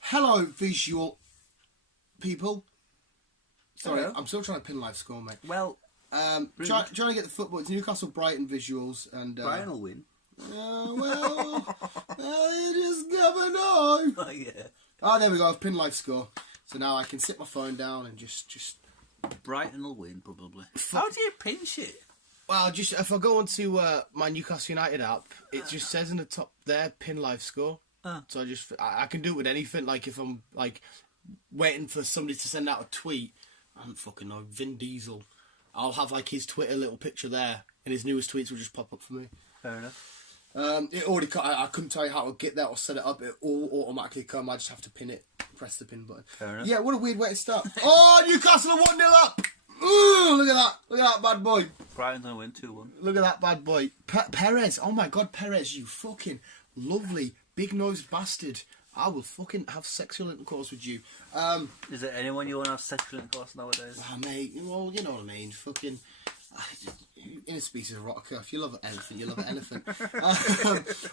Hello, visual people. Sorry, Hello. I'm still trying to pin live score, mate. Well, Trying to get the football. It's Newcastle Brighton visuals, and Brian will win. well, you just never know. Oh, yeah. Oh, there we go. I've pinned live score, so now I can sit my phone down and just. Brighton will win, probably. How do you pin shit? Well, just if I go onto my Newcastle United app, it just says in the top there, pin live score. So I can do it with anything. Like if I'm like waiting for somebody to send out a tweet, I don't fucking know, Vin Diesel. I'll have like his Twitter little picture there, and his newest tweets will just pop up for me. Fair enough. It already. I couldn't tell you how to get that or set it up. It all automatically come. I just have to pin it, press the pin button. Fair enough. Yeah, what a weird way to start. Oh, Newcastle are 1-0 up. Ooh, look at that! Look at that bad boy. Brighton's gonna win 2-1. Look at that bad boy. Perez. Oh my God, Perez, you fucking lovely big-nosed bastard. I will fucking have sexual intercourse with you. Is there anyone you want to have sexual intercourse nowadays? Oh, mate, well, you know what I mean. Fucking in a species of rocker. If you love an elephant, you love an elephant.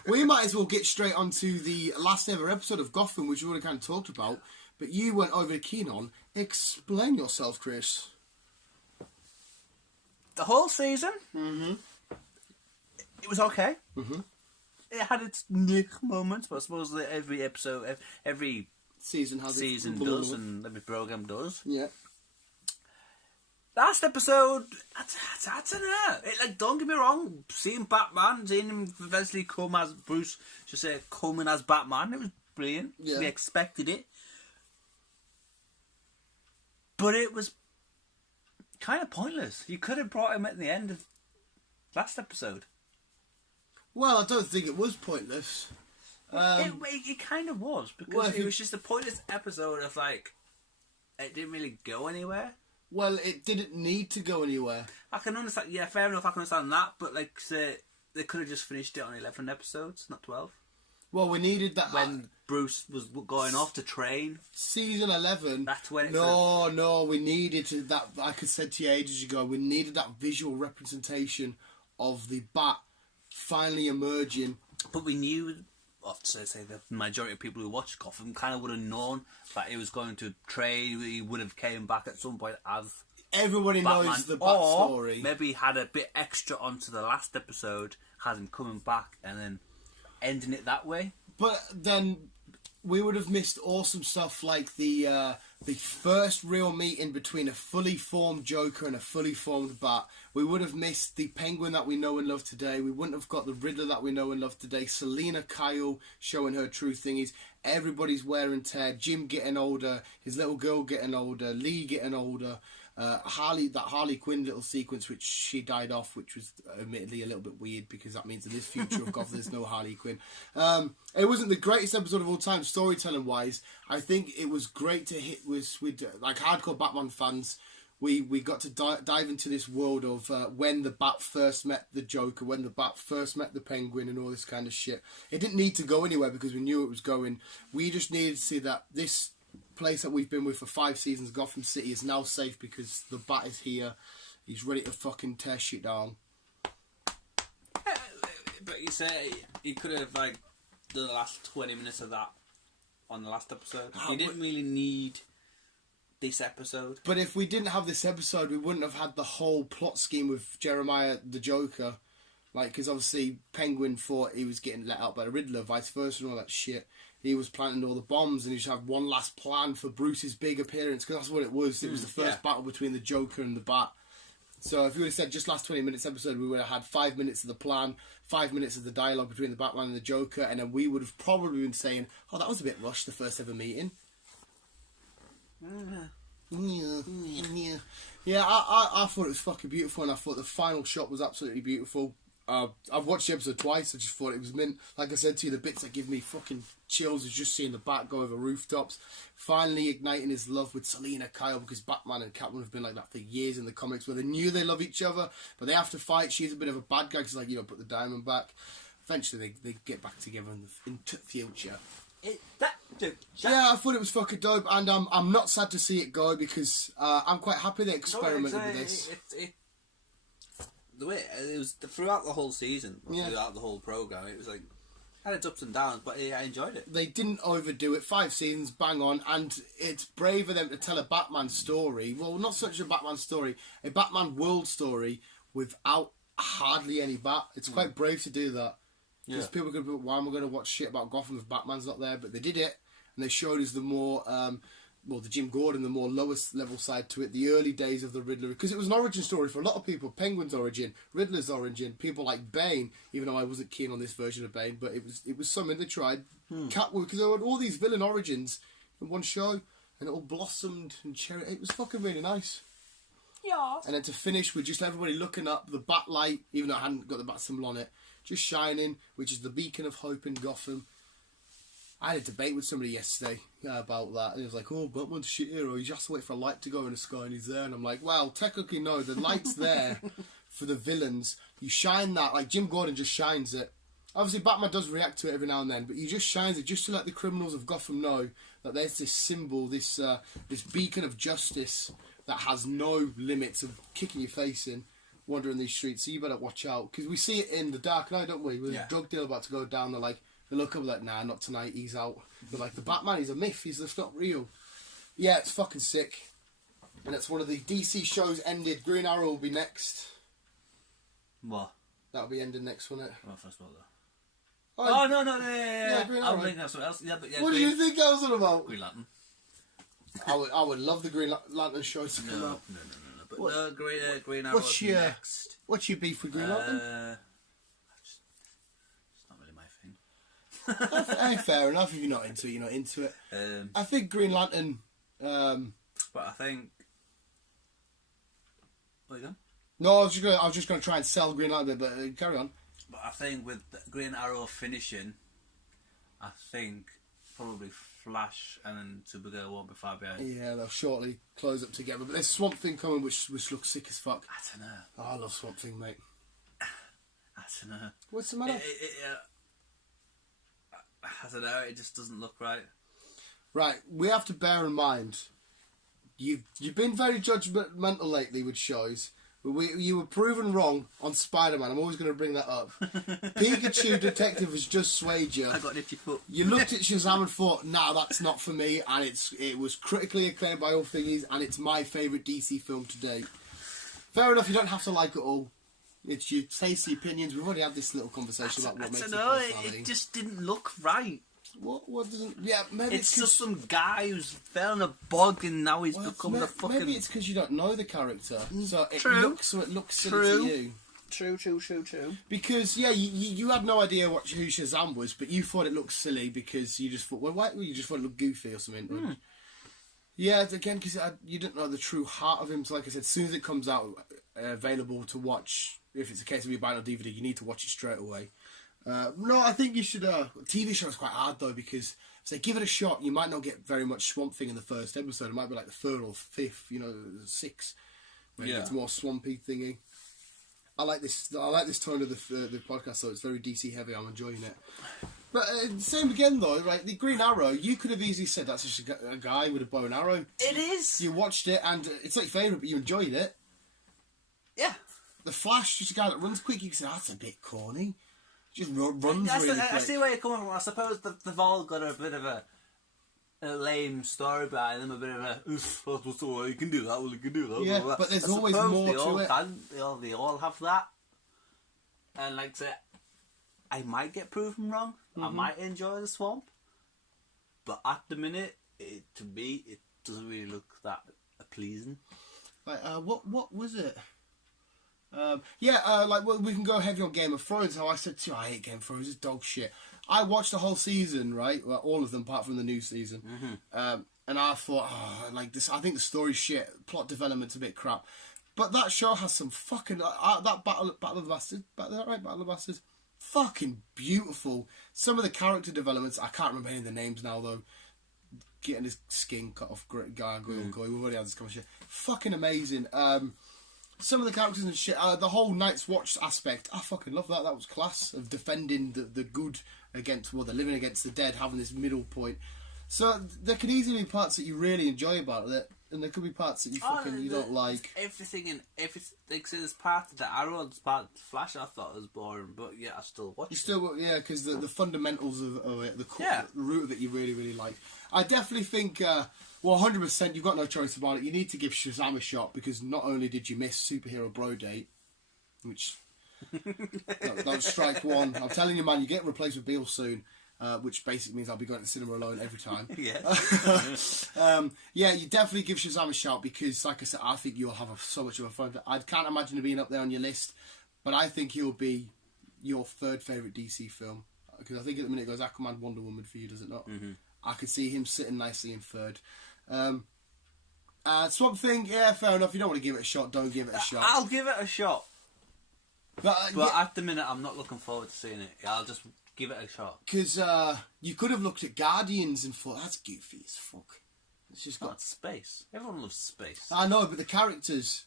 We might as well get straight onto the last ever episode of Gotham, which we already kind of talked about, but you weren't overly keen on. Explain yourself, Chris. The whole season, it was okay. Mm-hmm. It had its nick moments, but I suppose that every episode, every Season has season its does, and every program does. Yeah. Last episode, I don't know. Don't get me wrong, seeing Batman, seeing him eventually come as Bruce, coming as Batman, it was brilliant. Yeah. We expected it. But it was kind of pointless. You could have brought him at the end of last episode. Well, I don't think it was pointless. It kind of was, because Well, it was just a pointless episode of, like, it didn't really go anywhere. Well, it didn't need to go anywhere. I can understand, yeah, fair enough, I can understand that, but, like, say, they could have just finished it on 11 episodes, not 12. Well, we needed that When Bruce was going off to train. Season 11. That's when it No, we needed that. Like I said to you ages ago, we needed that visual representation of the Bat finally emerging. But we knew, say the majority of people who watched Gotham kind of would have known that he was going to train. He would have came back at some point as Everybody Batman, knows the or backstory. maybe had a bit extra onto the last episode, has him coming back and then ending it that way. But then we would have missed awesome stuff like the first real meeting between a fully formed Joker and a fully formed Bat. We would have missed the Penguin that we know and love today. We wouldn't have got the Riddler that we know and love today. Selina Kyle showing her true thingies. Everybody's wear and tear. Jim getting older. His little girl getting older. Lee getting older. Harley Quinn little sequence which she died off, which was admittedly a little bit weird because that means in this future of Gotham there's no Harley Quinn. It wasn't the greatest episode of all time storytelling wise. I think it was great to hit with like hardcore Batman fans. We got to dive into this world of when the Bat first met the Joker, when the Bat first met the Penguin, and all this kind of shit. It didn't need to go anywhere because we knew it was going. We just needed to see that this place that we've been with for 5 seasons, Gotham City, is now safe because the Bat is here. He's ready to fucking tear shit down. But you say you could have like done the last 20 minutes of that on the last episode. You didn't really need this episode. But if we didn't have this episode, we wouldn't have had the whole plot scheme with Jeremiah the Joker. Like, because obviously Penguin thought he was getting let out by the Riddler, vice versa and all that shit. He was planting all the bombs and he just had one last plan for Bruce's big appearance, because that's what it was. It was the first battle between the Joker and the Bat. So if you would have said just last 20 minutes episode, we would have had 5 minutes of the plan, 5 minutes of the dialogue between the Batman and the Joker, and then we would have probably been saying, oh, that was a bit rushed, the first ever meeting. Yeah, I thought it was fucking beautiful, and I thought the final shot was absolutely beautiful. I've watched the episode twice. I just thought it was mint. Like I said to you, the bits that give me fucking chills is just seeing the Bat go over rooftops, finally igniting his love with Selina Kyle, because Batman and Catwoman have been like that for years in the comics, where they knew they love each other, but they have to fight. She's a bit of a bad guy because, like, you know, put the diamond back. Eventually, they get back together in the future. Yeah, I thought it was fucking dope, and I'm not sad to see it go, because I'm quite happy they experimented with this. the way it was throughout the whole season, Yeah. throughout the whole program, it was like had its ups and downs, but I enjoyed it. They didn't overdo it. 5 seasons, bang on, and it's brave of them to tell a Batman story. Well, not such a Batman story, a Batman world story without hardly any bat. It's quite brave to do that. Because people could be, why am I going to watch shit about Gotham if Batman's not there? But they did it, and they showed us the more, the Jim Gordon, the more lowest level side to it, the early days of the Riddler. Because it was an origin story for a lot of people. Penguin's origin, Riddler's origin, people like Bane, even though I wasn't keen on this version of Bane, but it was something they tried. Catwoman, because there were all these villain origins in one show, and it all blossomed and cherry. It was fucking really nice. Yeah. And then to finish with just everybody looking up, the bat light, even though I hadn't got the bat symbol on it, just shining, which is the beacon of hope in Gotham. I had a debate with somebody yesterday about that, and he was like, oh, Batman's a shit hero, you just have to wait for a light to go in the sky and he's there. And I'm like, well, technically no, the light's there for the villains. You shine that, like Jim Gordon just shines it. Obviously Batman does react to it every now and then, but he just shines it just to let the criminals of Gotham know that there's this symbol, this beacon of justice that has no limits of kicking your face in, wandering these streets. So you better watch out, because we see it in The Dark Knight, don't we? With a drug deal about to go down, they're like, they look up like, nah, not tonight, he's out. They're like, the Batman, he's a myth, he's just not real. Yeah, it's fucking sick. And it's one of the DC shows ended. Green Arrow will be next. What? That'll be ending next, won't it? Well, first of all, though. Oh, No, yeah. Green I'm Arrow. thinking of something else. Yeah, but yeah. What do you think I was on about? Green Lantern. I would love the Green Lantern show to come out. No. But What- no, Green Arrow What's your next. What's your beef with Green Lantern? It's not really my thing. Hey, fair enough. If you're not into it, you're not into it. I think Green Lantern. But I think. What are you going? No, I was just gonna try and sell Green Lantern, but carry on. But I think with Green Arrow finishing, I think probably Flash and then Supergirl won't be far behind. Yeah, they'll shortly close up together. But there's Swamp Thing coming, which looks sick as fuck. I don't know. Oh, I love Swamp Thing, mate. I don't know. What's the matter? I don't know. It just doesn't look right. Right, we have to bear in mind, you've been very judgmental lately with shows. You were proven wrong on Spider-Man. I'm always going to bring that up. Pikachu Detective has just swayed you. I got an itchy foot. You looked at Shazam and thought, nah, that's not for me, and it was critically acclaimed by all thingies, and it's my favourite DC film to date. Fair enough, you don't have to like it all. It's your tasty opinions. We've already had this little conversation about what I makes don't it know. personality. It just didn't look right. What doesn't... Yeah, maybe It's just some guy who's fell in a bog and now he's become the fucking... Maybe it's because you don't know the character, so it True. looks silly to you. True. Because you had no idea who Shazam was, but you thought it looked silly because you just thought, well, why? You just thought it looked goofy or something. Yeah, again, because you didn't know the true heart of him. So, like I said, as soon as it comes out available to watch, if it's a case of you buying a DVD, you need to watch it straight away. No, I think you should. TV show is quite hard though, because if they give it a shot, you might not get very much Swamp Thing in the first episode. It might be like the third or fifth, sixth, when it gets more swampy thingy. I like this tone of the podcast, so it's very DC heavy. I'm enjoying it. But same again though, right? The Green Arrow, you could have easily said that's just a guy with a bow and arrow. It is. You watched it, and it's not your favourite, but you enjoyed it. Yeah. The Flash, just a guy that runs quick. You can say that's a bit corny. Just runs really quick. I see where you're coming from. I suppose they've all got a bit of a lame story behind them, a bit of a, you can do that, well, you can do that. Yeah, blah, blah. but there's I always suppose more they to all it. They all have that. And like I say, I might get proven wrong. I might enjoy the swamp. But at the minute, to me, it doesn't really look that pleasing. Like, what was it? We can go heavy on Game of Thrones. How I said to you, I hate Game of Thrones. It's dog shit. I watched the whole season, right? Well, all of them, apart from the new season. And I thought, this. I think the story's shit. Plot development's a bit crap. But that show has some fucking that Battle of the Bastards. Is that right? Battle of the Bastards. Fucking beautiful. Some of the character developments. I can't remember any of the names now though. Getting his skin cut off, guy. We've already had this conversation. Fucking amazing. Some of the characters and shit, the whole Night's Watch aspect, I fucking love that. That was class, of defending the good against, the living against the dead, having this middle point. So there could easily be parts that you really enjoy about it. and there could be parts that you don't like. Everything in like say there's part of the Arrow, there's part of the Flash I thought was boring, but yeah, I still watch it. You still, yeah, because the fundamentals of it, the root of it, you really, really like. I definitely think, 100%, you've got no choice about it. You need to give Shazam a shot, because not only did you miss Superhero Bro Date, which that was strike one. I'm telling you, man, you get replaced with Beale soon. Which basically means I'll be going to the cinema alone every time. Yeah, you definitely give Shazam a shout, because, like I said, I think you'll have so much of a fun. I can't imagine it being up there on your list, but I think he'll be your third favourite DC film, because I think at the minute it goes Aquaman, Wonder Woman for you, does it not? Mm-hmm. I could see him sitting nicely in third. Swamp Thing, yeah, fair enough. You don't want to give it a shot, don't give it a shot. I'll give it a shot. But yeah, at the minute, I'm not looking forward to seeing it. I'll just give it a shot. Because you could have looked at Guardians and thought, that's goofy as fuck. It's just got space. Everyone loves space. I know, but the characters,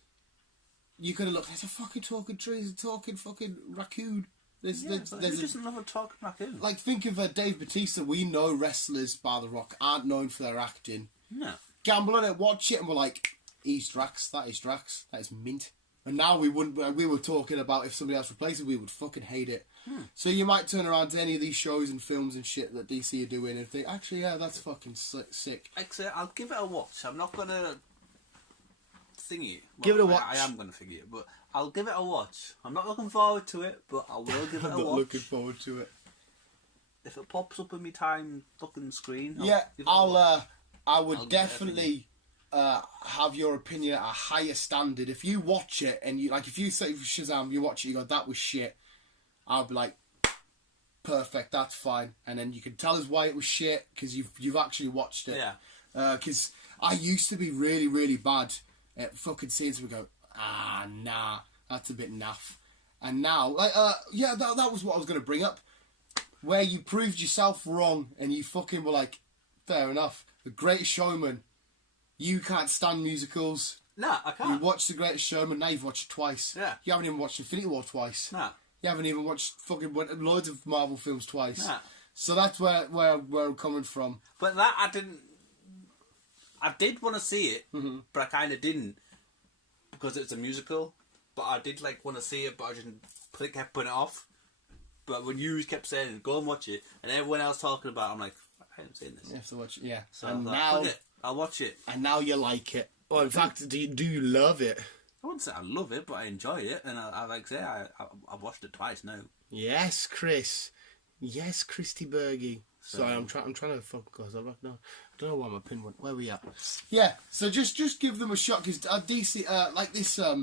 you could have looked, there's a fucking talking tree, there's a talking fucking raccoon. Who doesn't love a talking raccoon? Like, think of Dave Bautista. We know wrestlers by The Rock aren't known for their acting. No. Gamble on it, watch it, and we're like, he's Drax, that is Drax, that is mint. And now we were talking about if somebody else replaced it, we would fucking hate it. So you might turn around to any of these shows and films and shit that DC are doing and think, actually, yeah, that's fucking sick. Actually, I'll give it a watch. I'm not going to thingy. Give it a watch. I am going to figure it, but I'll give it a watch. I'm not looking forward to it, but I will give it a watch. I'm not looking forward to it. If it pops up in my time fucking screen, I would definitely have your opinion at a higher standard. If you watch it and if you say Shazam, you watch it, you go, that was shit. I'll be like, perfect, that's fine. And then you can tell us why it was shit, because you've actually watched it. Yeah. Because I used to be really, really bad at fucking scenes where we go, nah, that's a bit naff. And now, that was what I was going to bring up. Where you proved yourself wrong and you fucking were like, fair enough. The Greatest Showman. You can't stand musicals. No, I can't. You watched The Greatest Showman, now you've watched it twice. Yeah. You haven't even watched Infinity War twice. No. You haven't even watched fucking loads of Marvel films twice. Nah. So that's where I'm coming from. But that I didn't. I did want to see it, but I kind of didn't, because it's a musical. But I did want to see it, but I just kept putting it off. But when you kept saying, "Go and watch it," and everyone else talking about it, I'm like, I haven't seen this. You have to watch it, yeah. So and now I'll watch it. And now you like it. Well, in fact, do you love it? I wouldn't say I love it, but I enjoy it, and I've watched it twice now. Yes, Chris. Yes, Christy Bergie. Sorry, I'm trying to focus. I don't know why my pin went. Where we at? Yeah. So just give them a shot, because DC like this. I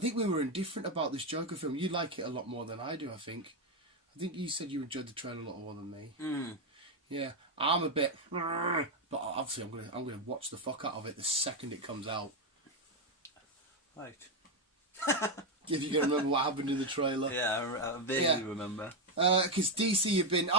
think we were indifferent about this Joker film. You like it a lot more than I do. I think you said you enjoyed the trailer a lot more than me. Yeah, I'm a bit, but obviously I'm gonna watch the fuck out of it the second it comes out. Right. If you can remember what happened in the trailer. Yeah, I vaguely remember. Because DC have been...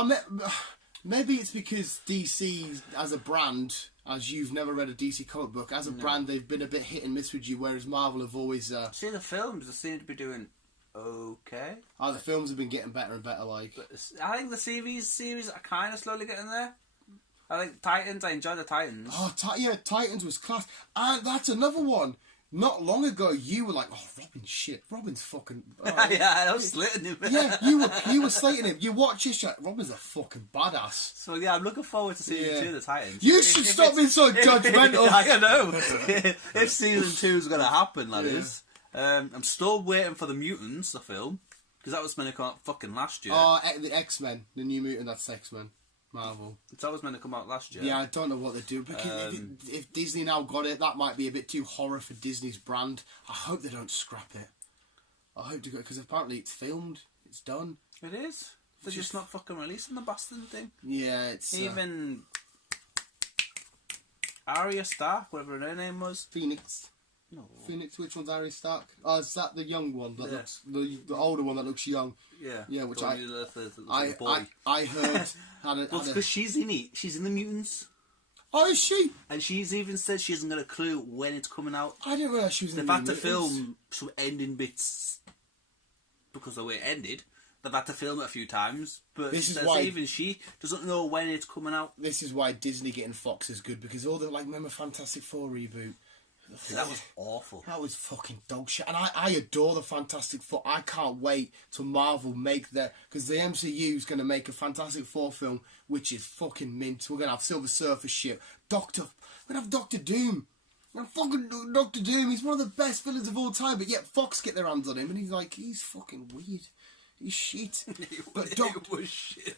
maybe it's because DC, as a brand, as you've never read a DC comic book, as a brand, they've been a bit hit and miss with you, whereas Marvel have always... See, the films seem to be doing okay. The films have been getting better and better, But I think the series are kind of slowly getting there. I think Titans, I enjoy the Titans. Oh, Titans was class. And that's another one. Not long ago, you were like, "Oh, Robin's shit. Robin's fucking." Oh. Yeah, I was slating him. Yeah, you were slating him. You watch this shit. Robin's a fucking badass. So yeah, I'm looking forward to season 2 of the Titans. You should stop being so judgmental. I know. If season 2 is going to happen, that is. I'm still waiting for the Mutants, the film, because that was meant to come out fucking last year. Oh, the X-Men, the New Mutant. That's X-Men. Marvel. That was meant to come out last year. Yeah, I don't know what they do. Because if Disney now got it, that might be a bit too horror for Disney's brand. I hope they don't scrap it. I hope to go, because apparently it's filmed, it's done. It is. They're just not fucking releasing the bastard thing. Yeah, it's even Arya Stark, whatever her name was. Phoenix. No. Phoenix, which one's Arya Stark? Oh, is that the young one that looks the older one that looks young? Yeah. Yeah, which I heard because she's in it. She's in the Mutants. Oh, is she? And she's even said she hasn't got a clue when it's coming out. I didn't realise she was in the the Mutants. They've had to film some ending bits because of the way it ended. They've had to film it a few times, but this is why even she doesn't know when it's coming out. This is why Disney getting Fox is good, because all the remember Fantastic Four reboot. That was awful. That was fucking dog shit. And I adore the Fantastic Four. I can't wait till Marvel make their... Because the MCU is going to make a Fantastic Four film, which is fucking mint. We're going to have Silver Surfer shit. We're going to have Doctor Doom. And fucking Doctor Doom, he's one of the best villains of all time, but yet Fox get their hands on him, and he's fucking weird. He's shit. But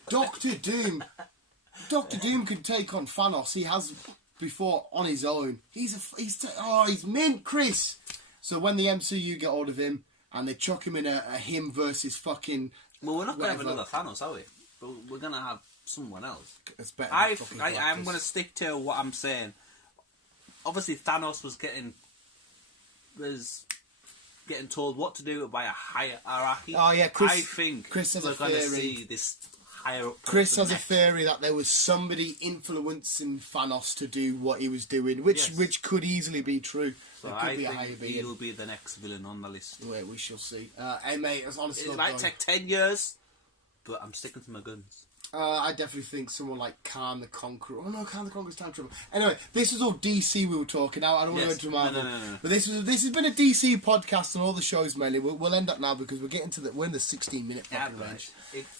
Doctor Doom... Doctor Doom can take on Thanos. He has... before on his own. He's mint, Chris. So when the MCU get hold of him and they chuck him in a him versus fucking... Well, we're not going to have another Thanos, are we? But we're going to have someone else. It's better. I'm going to stick to what I'm saying. Obviously, Thanos was getting told what to do by a hierarchy. Oh yeah, I think Chris has we're a going to theory. see this higher up. Chris has a theory that there was somebody influencing Thanos to do what he was doing, which could easily be true. So I think he'll be the next villain on the list. Wait, we shall see. Hey mate, honestly, it might take 10 years, but I'm sticking to my guns. I definitely think someone like Khan the Conqueror. Oh no, Khan the Conqueror's time travel. Anyway, this was all DC we were talking about. I don't want to go into Marvel. No. But this has been a DC podcast on all the shows mainly. We'll end up now because we're getting to we're in the 16-minute fucking range.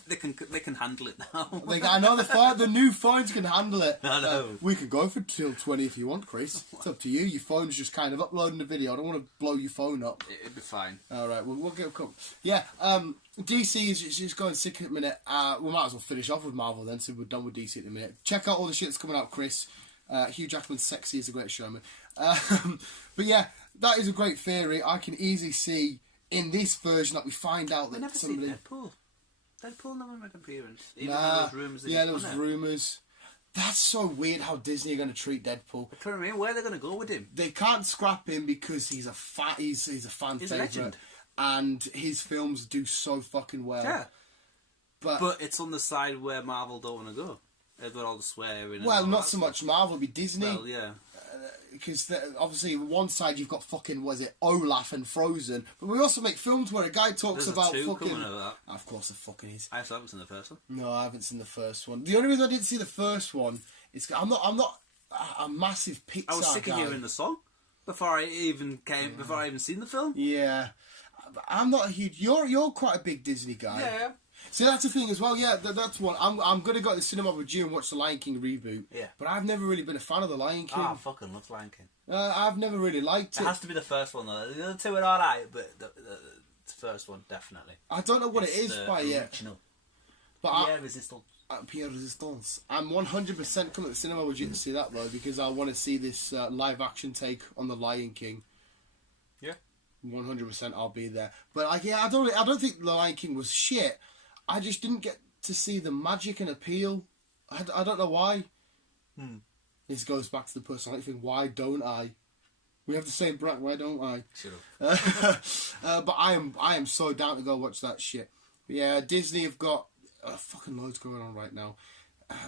They can handle it now. I know the new phones can handle it. I know. We could go for till 20 if you want, Chris. It's up to you. Your phone's just kind of uploading the video. I don't want to blow your phone up. It'd be fine. All right, we'll get a couple. Yeah, DC is just going sick at the minute. We might as well finish off with Marvel then, so we're done with DC at the minute. Check out all the shit that's coming out, Chris. Hugh Jackman's sexy is a great showman. But yeah, that is a great theory. I can easily see in this version that we find out that somebody... seen Deadpool. Deadpool never made an appearance. Even though there was rumours. There was rumours. That's so weird how Disney are going to treat Deadpool. I mean, where are they going to go with him? They can't scrap him because he's a fan favourite. Legend. And his films do so fucking well. Yeah. But it's on the side where Marvel don't want to go. They've got all the swearing. Well, not so much Marvel, it'd be Disney. Well, yeah. Because obviously, on one side you've got fucking, Olaf and Frozen. But we also make films where a guy talks about fucking... coming of that. Of course, there fucking is. I haven't seen the first one. No, I haven't seen the first one. The only reason I didn't see the first one is I'm not a massive Pixar guy. I was sick of hearing the song before I even seen the film. Yeah, I'm not a huge. You're quite a big Disney guy. Yeah. See, that's the thing as well. Yeah, that's one. I'm gonna go to the cinema with you and watch the Lion King reboot. Yeah. But I've never really been a fan of the Lion King. I fucking love Lion King. I've never really liked it. It has to be the first one though. The other two are alright, but the first one definitely. I don't know what it is by yet. But Pierre Resistance. I'm 100% coming to the cinema with you to see that though, because I want to see this live action take on the Lion King. Yeah. 100% I'll be there. But I don't think the Lion King was shit. I just didn't get to see the magic and appeal. I don't know why. This goes back to the personality thing. Why don't I? We have the same brand. Why don't I? Shut up. But I am so down to go watch that shit. But yeah, Disney have got fucking loads going on right now.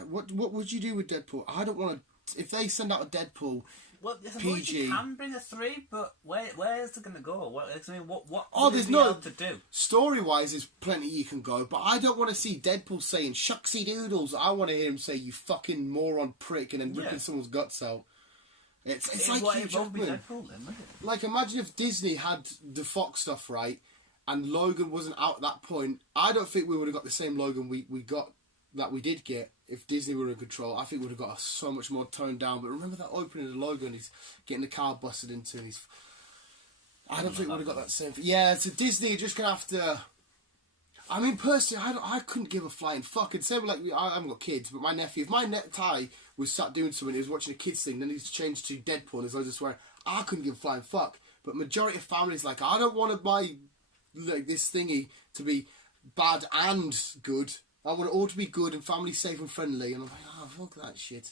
What would you do with Deadpool? I don't want to. If they send out a Deadpool. Well, PG. You can bring a 3, but where is it going to go? What there's no to do? Story-wise, there's plenty you can go, but I don't want to see Deadpool saying "shucksy doodles." I want to hear him say "you fucking moron prick" and then ripping someone's guts out. It's like Hugh Jackman. Like, imagine if Disney had the Fox stuff right, and Logan wasn't out at that point. I don't think we would have got the same Logan we got that we did get. If Disney were in control, I think we would have got so much more toned down. But remember that opening of the logo and he's getting the car busted into and I don't think we would have got that same thing. Yeah, so Disney are just going to have to... I mean, personally, I couldn't give a flying fuck. And same like, I haven't got kids, but my nephew, if my Ty was sat doing something, he was watching a kids thing, then he's changed to Deadpool and there's loads of swearing, I couldn't give a flying fuck. But majority of families like, I don't want to buy this thingy to be bad and good. I want it all to be good and family safe and friendly. And I'm like, oh, fuck that shit.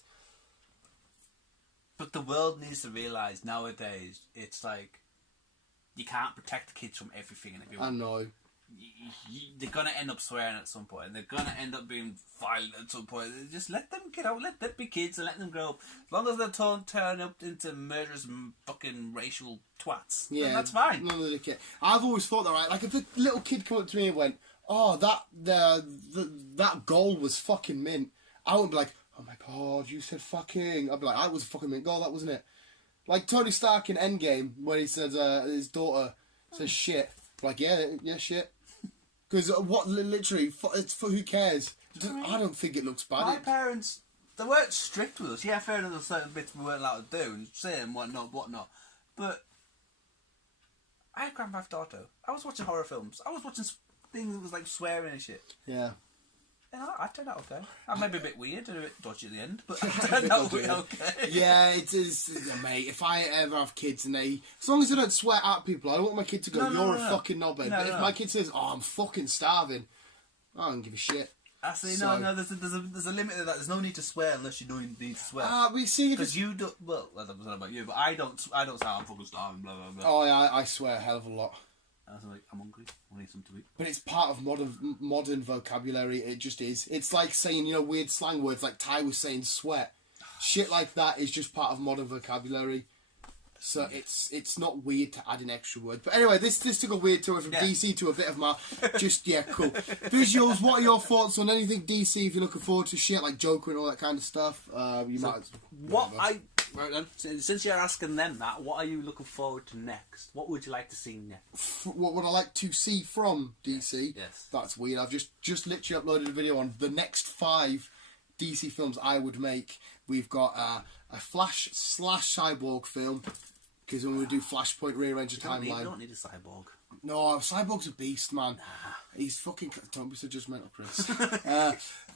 But the world needs to realise nowadays, it's like, you can't protect the kids from everything and everyone. I know. They're going to end up swearing at some point. And they're going to end up being violent at some point. Just let them get out. Let them be kids and let them grow up. As long as they don't turn up into murderous fucking racial twats, then that's fine. None of the kid. I've always thought that, right? Like, if a little kid come up to me and went, oh, that goal was fucking mint, I wouldn't be like, oh my god, you said fucking. I'd be like, that was a fucking mint goal, that wasn't it? Like Tony Stark in Endgame, when he says his daughter says shit. Like, yeah, shit. Because literally, it's for who cares? I don't think it looks bad. My parents, they weren't strict with us. Yeah, fair enough, there's certain bits we weren't allowed to do and say and whatnot. But I had Grand Theft Auto. I was watching horror films. I was watching things that was like swearing and shit. Yeah. And I turned out okay. I may be a bit weird and a bit dodgy at the end, but I turned out okay. Yeah, it is, mate. If I ever have kids and as long as they don't swear at people, I don't want my kid to go, "You're a fucking knobhead." But if my kid says, "Oh, I'm fucking starving," I don't give a shit. I say no. There's a limit to that. There's no need to swear unless you know you need to swear. We see because you don't. Well, I don't know about you, but I don't say I'm fucking starving. Blah blah blah. Oh yeah, I swear a hell of a lot. I was like, I'm hungry. I need something to eat. But it's part of modern vocabulary. It just is. It's like saying weird slang words like Ty was saying sweat. Shit like that is just part of modern vocabulary. So it's not weird to add an extra word. But anyway, this took a weird tour from DC to a bit of my cool. Visuals, what are your thoughts on anything DC if you're looking forward to shit like Joker and all that kind of stuff? Right then, since you're asking them that, what are you looking forward to next? What would you like to see next? What would I like to see from DC? Yes. That's weird. I've just literally uploaded a video on the next 5 DC films I would make. We've got a Flash / Cyborg film, because when we do Flashpoint Rearrange the Timeline... You don't need a cyborg. No, Cyborg's a beast, man. Nah. He's fucking... Don't be so judgmental, Chris.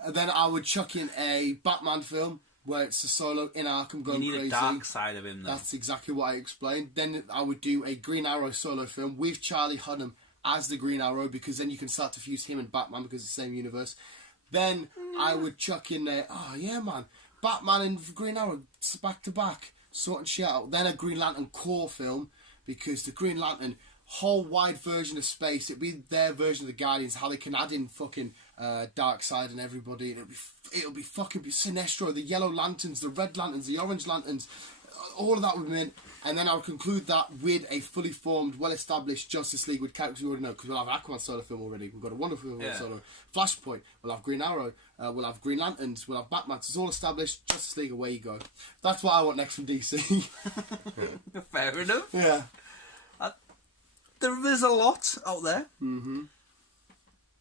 And then I would chuck in a Batman film, where it's a solo in Arkham going crazy. You need a dark side of him, though. That's exactly what I explained. Then I would do a Green Arrow solo film with Charlie Hunnam as the Green Arrow, because then you can start to fuse him and Batman because it's the same universe. Then I would chuck in there, Batman and Green Arrow back to back, sorting shit out. Then a Green Lantern core film, because the Green Lantern whole wide version of space, it'd be their version of the Guardians, how they can add in fucking Darkseid and everybody, and it'll be fucking Sinestro, the Yellow Lanterns, the Red Lanterns, the Orange Lanterns, all of that would be in. And then I would conclude that with a fully formed, well-established Justice League with characters we already know, because we'll have an Aquaman solo film already, we've got a Wonder Woman solo, Flashpoint, we'll have Green Arrow, we'll have Green Lanterns, we'll have Batman. So it's all established, Justice League, away you go. That's what I want next from DC. Fair enough. Yeah. There is a lot out there. Mm-hmm.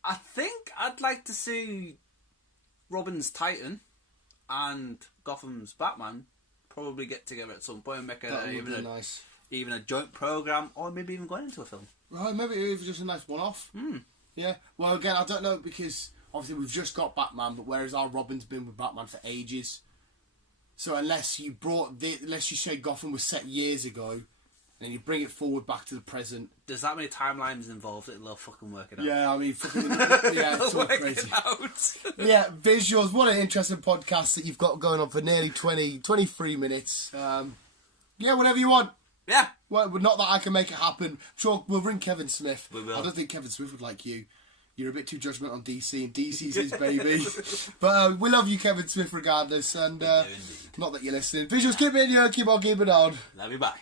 I think I'd like to see Robin's Titan and Gotham's Batman probably get together at some point and make even a joint program, or maybe even going into a film. Right, maybe even just a nice one-off. Yeah. Well, again, I don't know, because obviously we've just got Batman, but whereas our Robin's been with Batman for ages. So unless you say Gotham was set years ago, and you bring it forward back to the present. There's that many timelines involved, it'll fucking work it out. Yeah, I mean, it's all crazy. Yeah, visuals. What an interesting podcast that you've got going on for nearly 23 minutes. Yeah, whatever you want. Yeah. Well, not that I can make it happen. I'm sure we'll ring Kevin Smith. We will. I don't think Kevin Smith would like you. You're a bit too judgmental on DC, and DC's his baby. But we love you, Kevin Smith, regardless. And not that you're listening. Visuals, keep it in here, keep on keeping on. Love you, bye.